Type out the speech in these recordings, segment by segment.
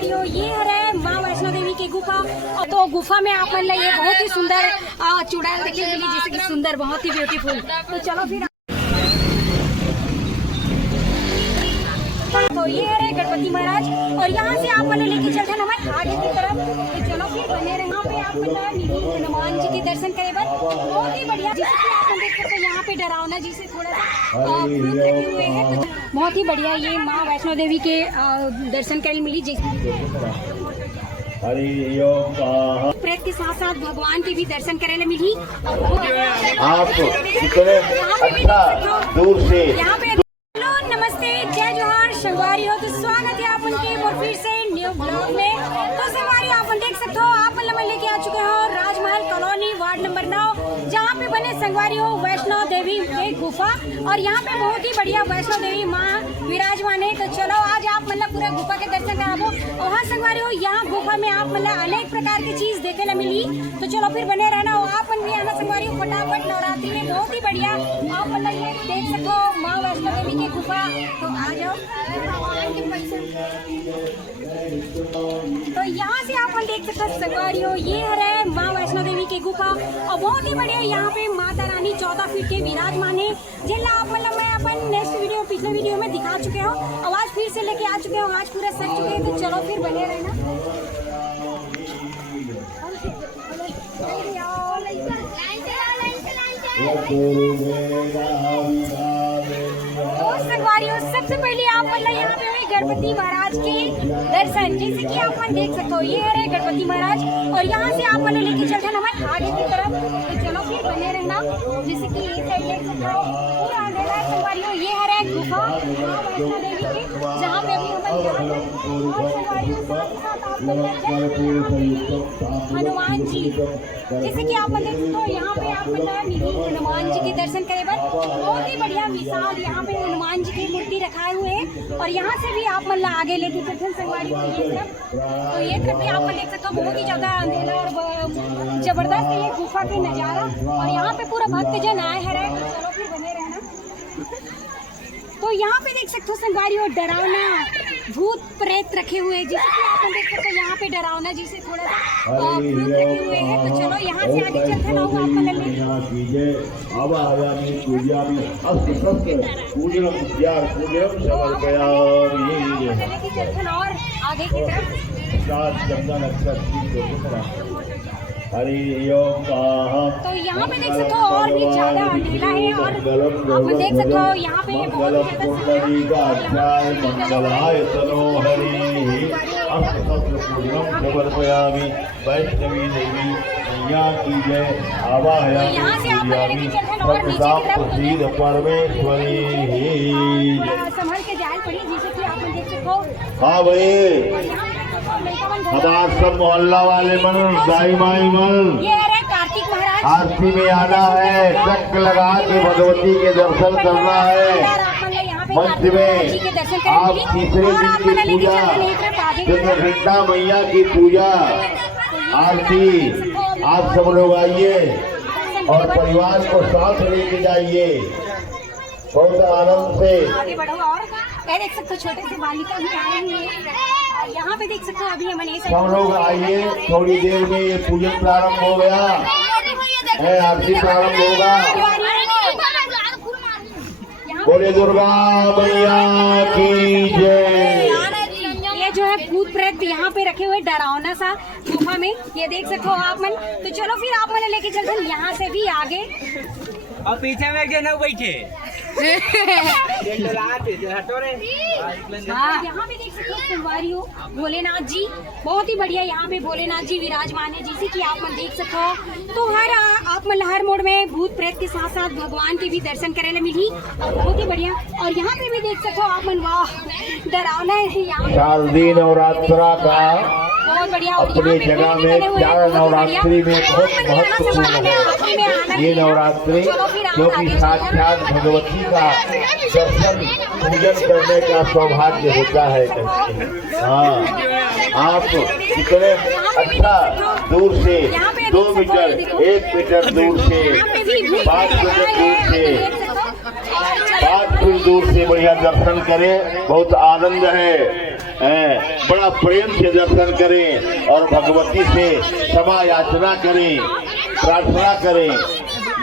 संगवारियों ये है माँ वैष्णो देवी की गुफा। तो गुफा में आप मतलब ये बहुत ही सुंदर चुड़ैल देखने मिली, जैसे कि सुंदर, बहुत ही ब्यूटीफुल। तो चलो फिर, तो ये है गणपति महाराज और यहाँ से आप मतलब लेके चलते हैं हमारे आगे की तरफ। तो चलो फिर बने रहे, यहाँ पे आप मतलब हनुमान जी के दर्शन करे बस, बहुत ही बढ़िया। जैसे कि आप देख सकते हैं यहाँ पे डरावना जी से थोड़ा सा भूत रखे हुए हैं, तो बहुत ही बढ़िया ये माँ वैष्णो देवी के दर्शन करे मिली। प्रेत के साथ साथ भगवान के भी दर्शन करे मिली। आप कितने अच्छा दूर से यहाँ पे नमस्ते, जय जोहार संगवारी हो। तो स्वागत है आप उनके और फिर से न्यू ब्लॉग में। तो संगवारी आप देख सकते हो, आप मतलब लेके आ चुके हो राजमहल कॉलोनी वार्ड नंबर 9, जहाँ पे बने संगवारी हो वैष्णो देवी के गुफा। और यहाँ पे बहुत ही बढ़िया वैष्णो देवी माँ विराजमान है। तो चलो आज आप मतलब पूरा गुफा के दर्शन कराबो। वहाँ संगवारी हो, यहाँ गुफा में आप मतलब अनेक प्रकार की चीज देखे ला मिली। तो चलो फिर बने रहना हो, आप भी आना संगवारी हो फटाफट। नवरात्रि में बहुत ही बढ़िया आप मतलब ये देख सको माँ वैष्णो देवी की गुफा। तो आ जाओ, तो यहाँ से आप देख सकते हैं संगवारी हो, ये है माँ वैष्णो देवी की गुफा। और बहुत ही बढ़िया यहाँ पे माता रानी 14 फीट के विराजमान है, जिनका आप मतलब मैं अपन नेक्स्ट वीडियो पिछले वीडियो में दिखा चुके हो। आवाज फिर से लेके आ चुके हो, आज पूरा सज चुके हैं। तो चलो फिर बने रहना। सबसे पहले आप मतलब यहाँ पे हुए गणपति महाराज के दर्शन, जैसे कि आप देख सकते हो ये है गणपति महाराज। और यहाँ से आप मतलब लेके चलते हैं हमारे आगे की तरफ। तो चलो फिर बने रहना, जैसे कि ये साइड देख सकते हो पूरा अंधेरा संगवारियों। ये है गुफा वैष्णो देवी की, जहाँ पे अभी हनुमान जी, जैसे कि आप देख सकते हो यहाँ पे आप हनुमान जी के दर्शन करे बस, बहुत ही बढ़िया विशाल यहाँ पे हनुमान जी की मूर्ति रखाए हुए हैं। और यहाँ से भी आप मतलब आगे लेके चलते हैं संगवारी को ये तरफ। तो ये तरफ भी आप देख सकते हो बहुत ही ज्यादा अंधेरा और जबरदस्त है ये गुफा के नजारा। और यहाँ पे पूरा भक्तजन आए हैं। तो चलो फिर बने रहना। तो यहाँ पे देख सकते हो संगवारी और डरावना भूत प्रेत रखे हुए हैं, जैसे कि आप देख सकते हो यहाँ पे डरावना जी से थोड़ा सा भूत रखे हुए हैं। तो चलो यहाँ से आगे चलते ना होगा आप और आगे की तरफ। तो यहाँ पे देख सकते हो और भी ज्यादा अंधेरा है। और आप देख सकते हो यहाँ पे वैष्णवी देवी मैया की जय। आवाहयामि परमेश्वरी। संभल के जाए पड़ी, जैसे कि आप देख सकते हो। हाँ भाई, सब मोहल्ला वाले मन, दाई माई मन, ये है कार्तिक महाराज। आरती में आना है, चक्र लगा के भगवती के दर्शन करना है। मंच में आप तीसरे दिन की पूजा, घंटा मैया की पूजा आरती, आप सब लोग आइए और परिवार को साथ लेके जाइए बहुत आनंद से। आगे बढ़ो। और देख सकते हो छोटे से बालिका भी आए हुए हैं। यहाँ पे देख सकते हो अभी हम सब लोग आइए, थोड़ी देर में ये पूजन प्रारंभ हो गया है, आरती प्रारंभ होगा। बोले दुर्गा मैया की जय। ये जो है भूत प्रेत यहाँ पे रखे हुए डरावना सा गुफा में, ये देख सकते हो आप मन। तो चलो फिर आप मैंने लेके चलते हैं यहाँ से भी आगे। और पीछे में जो ना बैठे यहाँ पे देख सकते हो संगवारी हो भोलेनाथ जी, बहुत ही बढ़िया यहाँ पे भोलेनाथ जी विराजमान है, जैसे कि आप मन देख सकते हो। तो आप मन हर मोड़ में भूत प्रेत के साथ साथ भगवान के भी दर्शन करे ला मिली, बहुत ही बढ़िया। और यहाँ पे भी देख सकते हो आप मन, वाह डरावना है यहाँ। शारदीय नवरात्रा का बहुत बढ़िया। अपनी जगह में चार नवरात्रि में बहुत महत्वपूर्ण है ये नवरात्रि, क्योंकि साक्षात भगवती का दर्शन पूजन करने का सौभाग्य होता है। हाँ, आप कितने अच्छा दूर से 2 मीटर 1 मीटर दूर से 5 मीटर दूर से 5 फीट दूर से बढ़िया दर्शन करें, बहुत आनंद है। बड़ा प्रेम से दर्शन करें और भगवती से क्षमा याचना करें, प्रार्थना करें।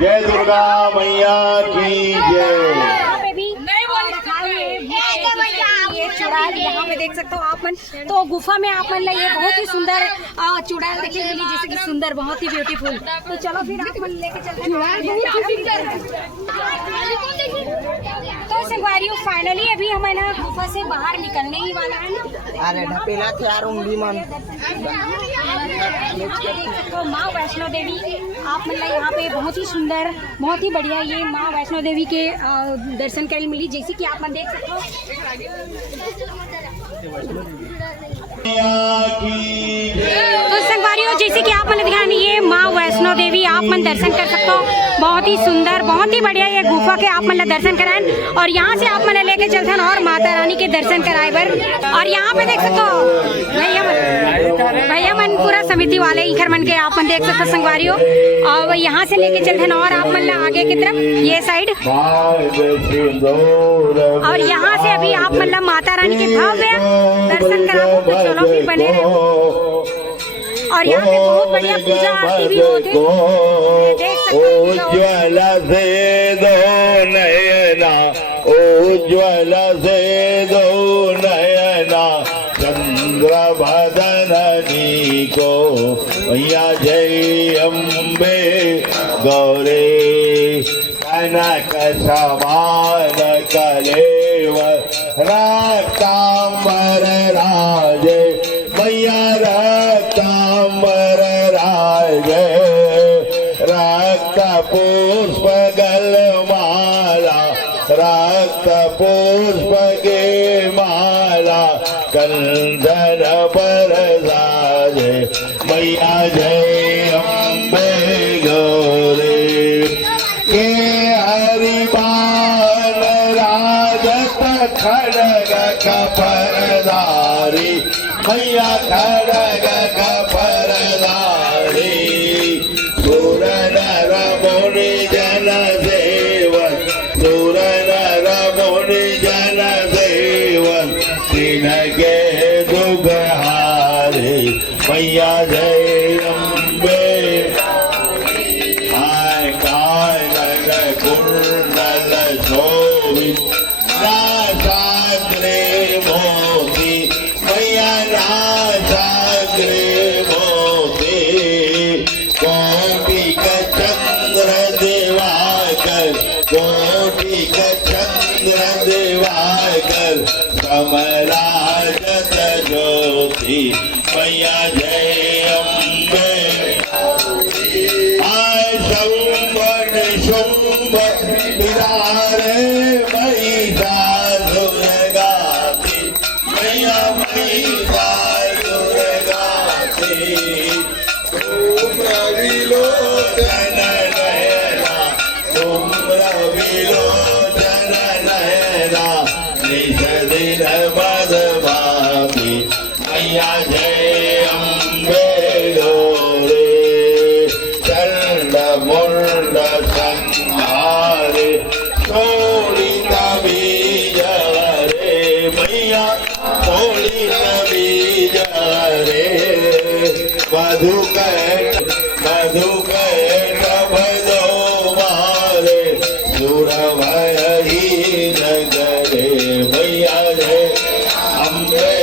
जय दुर्गा मैया की जय। ये चुड़ैल यहाँ पे देख सकते हो आप मन, तो गुफा में आप मन ला ये बहुत ही सुंदर चुड़ैल देखने मिली, जैसे कि सुंदर, बहुत ही ब्यूटीफुल। तो चलो फिर आप मन लेके चलते हैं। तो संगवारियों फाइनली अभी हम ना गुफा से बाहर निकलने ही वाला है ना। अरे ढपेला थे यार उंगली मन। तो माँ वैष्णो देवी आप मतलब यहाँ पे बहुत ही सुंदर, बहुत ही बढ़िया ये माँ वैष्णो देवी के दर्शन करने मिली, जैसे कि आप मन देख सकते हो। तो संगवारियों जैसे कि आप मन ध्यान, ये माँ वैष्णो देवी आप मन दर्शन कर सकते हो, बहुत ही सुंदर, बहुत ही बढ़िया ये गुफा के आप मन दर्शन कराएं। और यहाँ से आप मन लेके चलते हैं और माता रानी के दर्शन कराए बर। और यहाँ पे देख सकते हो भैया मन पूरा समिति वाले इखर मन के आप मन देख सकते हो संगवारियों। और यहाँ से लेके चलते हैं और आप मन आगे की तरफ ये साइड। और यहाँ से अभी आप मतलब माता रानी के भव्य दर्शन कराओ, तो चलो फिर बने रहो। और यहाँ पे बहुत बढ़िया पूजा आरती भी होती है, देख सकते हो। उज्ज्वल से दो नयना, उज्ज्वल से दो नयना, चंद्र बदननी को मैया जय अम्बे गौरी। कनक समान कलेव रक्तांबर राजे, मैया रक्तांबर राजे। रक्त पुष्प गलमाला, रक्त पुष्प के माला, कंदन पर साजे, मैया जय अम्बे गौरी। के हरिबान राजत खड़ग कपरदारी, मैया खड़ग कपरदारी। सुर नर मुनि जन सेवन, सुर नर मुनि जन सेवन, तिनके दुगहारे, मैया जय अम्बे। कुंडल शोभित नासाग्रे मोती, मैया नासाग्रे मोती। कोटि का चंद्र दिवाकर, कोटि का चंद्र दिवाकर, कमलाजत ज्योति, मैया जय अम्बे। शुंभ बिरारे महिषासुर गाती, मैया महिषासुर गाती। तुम्र विलोचन नयना, तुम्र विलोचन नयना, निज दिन मदभामी, मैया जय अम्बे गौरी। चंड मुंड संहारे, शोणित बीज हरे, मैया शोणित बीज हरे। मधुकैट भजो मारे, सुरभयहीन करे, मैया जय अम्बे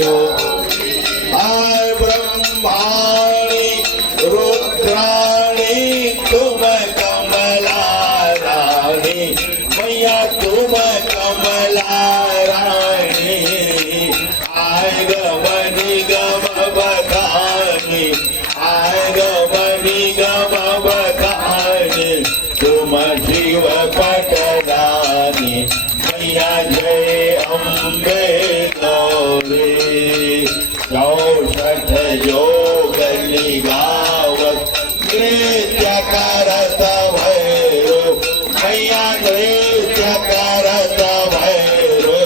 गौरी। आय ब्रह्माणी रुद्राणी, तुम कमला रानी, मैया तुम कमला रानी। आय गमनी गम बखानी, आय गमनी गम बखानी, तुम शिव पटदानी, मैया जय अम्बे गौरी। 64 योग निगावत, नृत्य करत भैरो, मैया नृत्य करत भैरो।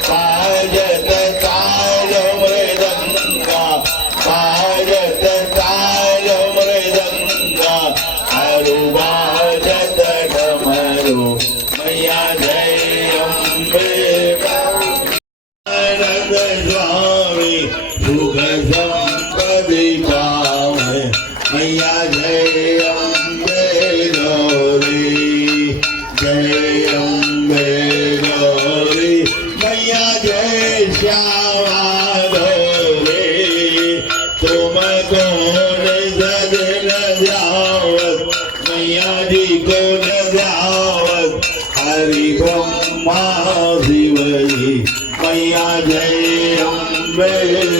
बाजत ताल मृदंगा, बाजत ताल मृदंगा, अरु बाजत डमरू, मैया जय अम्बे। आनंद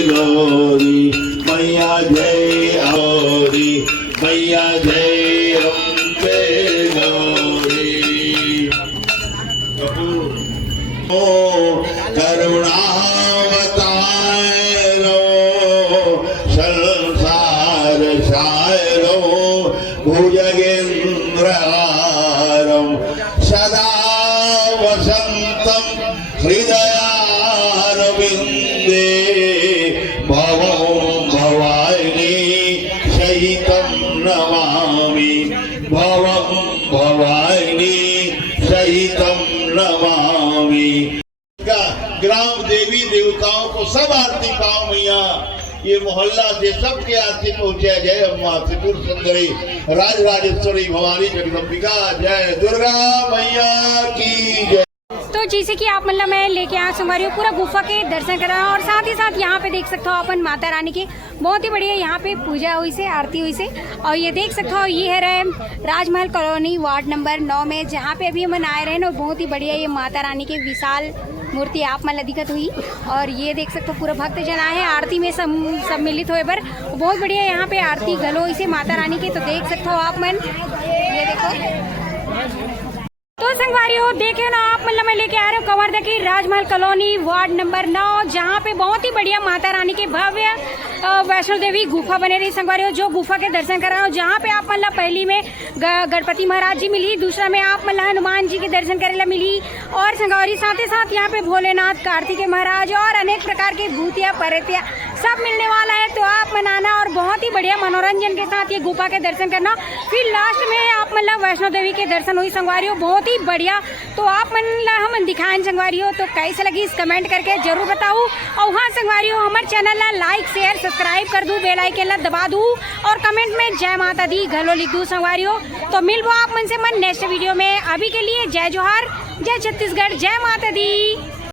गौरी मैया जय गौरी मैया जय अम्बे गौरी ओ करुणावतारो संसार सारो भुजगेन्द्रहारं सदा वसन्तं हृदयारविन्दे भवं भवानी सहितं नमामि भवं भवानी सहितं नमामि। ग्राम देवी देवताओं को सब आरती पाओ मैया। ये मोहल्ला से सबके आरती पहुंचे। जय अम्मा त्रिपुर सुंदरी राजराजेश्वरी भवानी जगदम्बिका जय दुर्गा मैया की जय। तो जैसे कि आप मतलब मैं लेके आया संगवारी पूरा गुफा के दर्शन कर रहा हूँ और साथ ही साथ यहाँ पे देख सकते हो अपन माता रानी की बहुत ही बढ़िया यहाँ पे पूजा हुई से आरती हुई से। और ये देख सकते हो ये है रहे राजमहल कॉलोनी वार्ड नंबर 9 में जहाँ पे अभी हम आए रहे ना बहुत ही बढ़िया ये माता रानी की विशाल मूर्ति आप मतलब दिखत हुई। और ये देख सकते हो पूरा भक्त जना है आरती में सम्मिलित हुए पर बहुत बढ़िया यहाँ पे आरती गलो इसे माता रानी की। तो देख सकते हो आप मन ये देखो तो संगवारी हो देखे ना आप मतलब मैं लेके आ रहे हूँ कवर्धा की राजमहल कॉलोनी वार्ड नंबर 9 जहाँ पे बहुत ही बढ़िया माता रानी के भव्य वैष्णो देवी गुफा बने रही संगवारी हो जो गुफा के दर्शन कर रहे हो जहाँ पे आप मतलब पहली में गणपति महाराज जी मिली दूसरा में आप मतलब हनुमान जी के दर्शन करेला मिली और संगवारी साथ ही साथ यहाँ पे भोलेनाथ कार्तिकेय महाराज और अनेक प्रकार के भूतिया परतिया सब मिलने वाला है। तो आप मनाना और बहुत ही बढ़िया मनोरंजन के साथ ये गुफा के दर्शन करना। फिर लास्ट में आप मतलब वैष्णो देवी के दर्शन हुई संगवारी हो बहुत ही बढ़िया। तो आप मतलब हम दिखाएं संगवारी हो तो कैसे लगी इस कमेंट करके जरूर बताओ। और वहाँ संगवारी हो हमारे चैनल ला लाइक शेयर सब्सक्राइब कर दूँ बेल आइकन ला दबा दूँ और कमेंट में जय माता दी घलो लिख दूँ संगवारी हो। तो मिलबो आप मन से मन नेक्स्ट वीडियो में। अभी के लिए जय जोहार जय छत्तीसगढ़ जय माता दी।